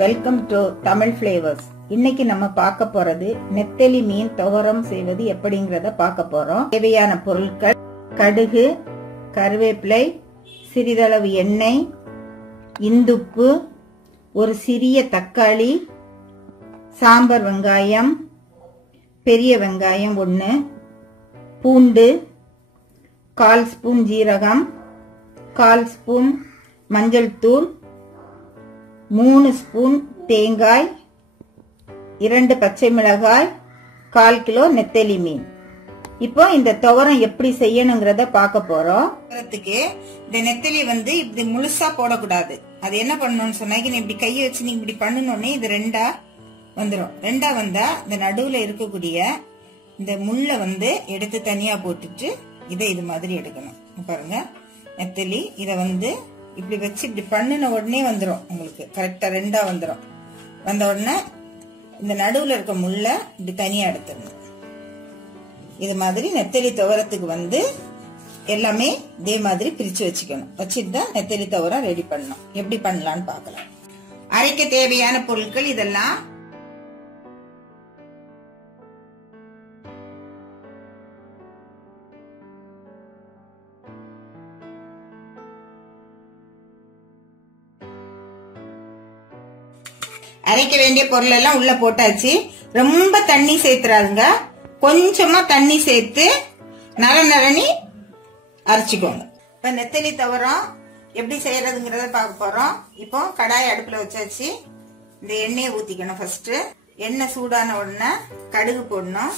Welcome to Tamil flavours. இன்னைக்கு நம்ம பார்க்க போறது நெத்தலி மீன் துவரம் செய்வது எப்படிங்கறத பார்க்க போறோம். தேவையான பொருட்கள்: கடுகு, கருவேப்பிலை, சிறிதளவு எண்ணெய், இந்துப்பு, ஒரு சிறிய தக்காளி, சாம்பார் வெங்காயம், பெரிய வெங்காயம் 1, பூண்டு, 1/4 ஸ்பூன் ஜீரகம், 1/4 ஸ்பூன் மஞ்சள் தூள், 3 ஸ்பூன் தேங்காய், 2 பச்சை மிளகாய், 1/4 கிலோ நெத்தலி மீன். இப்போ இந்த துவரம் எப்படி செய்யணுங்கிறத பார்க்க போறோம். இந்த நெத்தலி இப்படி முழுசா போடக்கூடாது. அது என்ன பண்ணணும்னு சொன்னா, இப்படி கையை வச்சு நீங்க இப்படி பண்ணணும்னே இது ரெண்டா வந்துடும். ரெண்டா வந்தா இந்த நடுவுல இருக்கக்கூடிய இந்த முள்ளை எடுத்து தனியா போட்டுட்டு இதை இது மாதிரி எடுக்கணும். பாருங்க, நெத்தலி இதை இப்படி வச்சு இப்படி பண்ணின உடனே வந்துடும். உங்களுக்கு கரெக்டா ரெண்டா வந்துடும். வந்த உடனே இந்த நடுவுல இருக்க முள்ள இப்படி தனியா எடுத்துடணும். இது மாதிரி நெத்தலி துவரத்துக்கு எல்லாமே இதே மாதிரி பிரிச்சு வச்சுக்கணும். வச்சுட்டு தான் நெத்தலி துவரம் ரெடி பண்ணணும். எப்படி பண்ணலாம்னு பார்க்கலாம். அரைக்க தேவையான பொருட்கள் இதெல்லாம்: அரைக்க வேண்டிய பொருள் எல்லாம் உள்ள போட்டாச்சு. ரொம்ப தண்ணி சேர்த்துறாதுங்க, கொஞ்சமா தண்ணி சேர்த்து நரநரணி அரைச்சிக்கோங்க. இப்ப நெத்தலி துவரம் எப்படி செய்யறதுங்கிறத பார்க்க போறோம். இப்போ கடாய் அடுப்புல வச்சாச்சு. இந்த எண்ணெயை ஊத்திக்கணும். ஃபர்ஸ்ட் எண்ணெய் சூடான உடனே கடுகு போடணும்.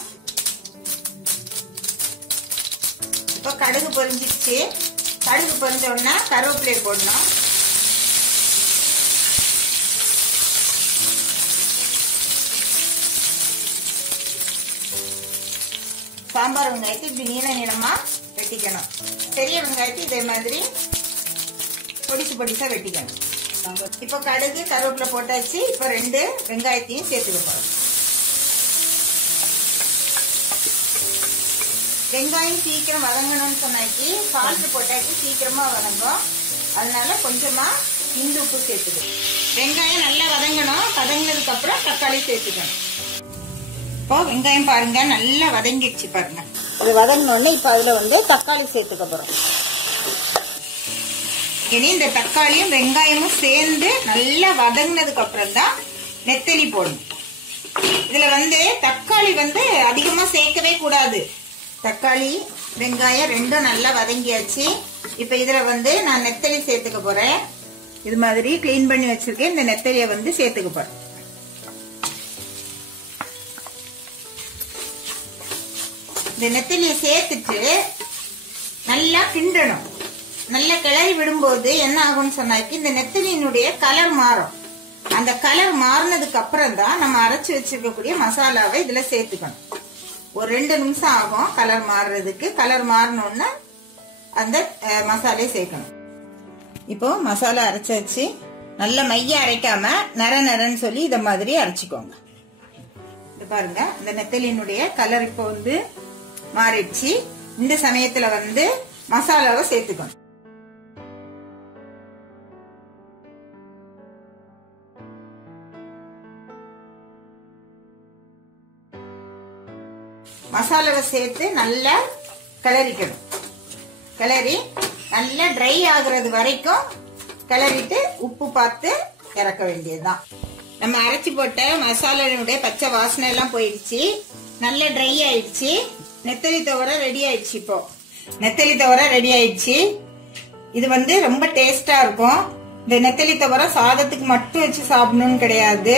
இப்போ கடுகு பொரிஞ்சிடுச்சு. கடுகு பொரிஞ்ச உடனே கருவேப்பிலை போடணும். சாம்பார் வெங்காயத்தை இப்படி நீள நீளமா வெட்டிக்கணும். பெரிய வெங்காயத்தை இதே மாதிரி பொடிசு பொடிசா வெட்டிக்கணும். இப்போ கடுகு கருவேப்பிலை போட்டாச்சு. இப்போ 2 வெங்காயத்தையும் சேர்த்துக்க போறோம். வெங்காயம் சீக்கிரம் வதங்கணும்னு சொன்னாக்கி சால்ட் போட்டாக்கி சீக்கிரமா வதங்கும். அதனால கொஞ்சமா இந்து உப்பு சேர்த்துக்கணும். வெங்காயம் நல்லா வதங்கணும். வதங்கினதுக்கு அப்புறம் தக்காளி சேர்த்துக்கணும். இப்போ வெங்காயம் பாருங்க நல்லா வதங்கிடுச்சு பாருங்க. அது வதங்கினோடனே இப்ப அதுல தக்காளி சேர்த்துக்க போறோம். இனி இந்த தக்காளியும் வெங்காயமும் சேர்ந்து நல்லா வதங்கினதுக்கு அப்புறம் தான் நெத்தலி போடணும். இதுல தக்காளி அதிகமா சேர்க்கவே கூடாது. தக்காளி வெங்காயம் ரெண்டும் நல்லா வதங்கியாச்சு. இப்ப இதுல நான் நெத்தலி சேர்த்துக்க போறேன். இது மாதிரி கிளீன் பண்ணி வச்சிருக்கேன். இந்த நெத்தலிய சேர்த்துக்க போறேன். இந்த நெத்தலியை சேர்த்துட்டு நல்லா கிண்டணும். நல்லா கிளறி விடும்போது என்ன ஆகும்னு சொன்னாக்கி இந்த நெத்தலியினுடைய கலர் மாறும். அந்த கலர் மாறினதுக்கு அப்புறம் தான் நம்ம அரைச்சு வச்சிருக்கக்கூடிய மசாலாவை இதுல சேர்த்துக்கணும். ஒரு 2 நிமிஷம் ஆகும் கலர் மாறுறதுக்கு. கலர் மாறினோன்னு அந்த மசாலையை சேர்க்கணும். இப்போ மசாலா அரைச்சாச்சு. நல்ல மைய அரைக்காம நரன்னு சொல்லி இத மாதிரி அரைச்சிக்கோங்க. இது பாருங்க, இந்த நெத்தலியினுடைய கலர் இப்போ மாறிடுச்சு. இந்த சமயத்துல மசாலாவை சேர்த்துக்கணும். மசாலாவை சேர்த்து நல்லா கிளறிக்கணும். கிளறி நல்லா ட்ரை ஆகுறது வரைக்கும் கிளறிட்டு உப்பு பார்த்து இறக்க வேண்டியதுதான். நம்ம அரைச்சி போட்ட மசாலாவுடைய பச்சை வாசனை எல்லாம் போயிடுச்சு. நல்லா ட்ரை ஆயிடுச்சு. நெத்தலி துவரம் ரெடி ஆயிடுச்சு. இப்போ நெத்தலி துவரம் ரெடி ஆயிடுச்சு. இது ரொம்ப டேஸ்டா இருக்கும். இந்த நெத்தலி துவரம் சாதத்துக்கு மட்டும் வச்சு சாப்பிடணும்னு கிடையாது.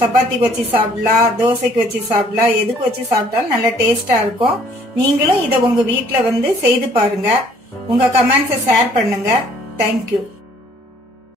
சப்பாத்திக்கு வச்சு சாப்பிடலாம், தோசைக்கு வச்சு சாப்பிடலாம், எதுக்கு வச்சு சாப்பிட்டாலும் நல்ல டேஸ்டா இருக்கும். நீங்களும் இதை உங்க வீட்டுல செய்து பாருங்க. உங்க கமெண்ட்ஸை ஷேர் பண்ணுங்க. தேங்க்யூ.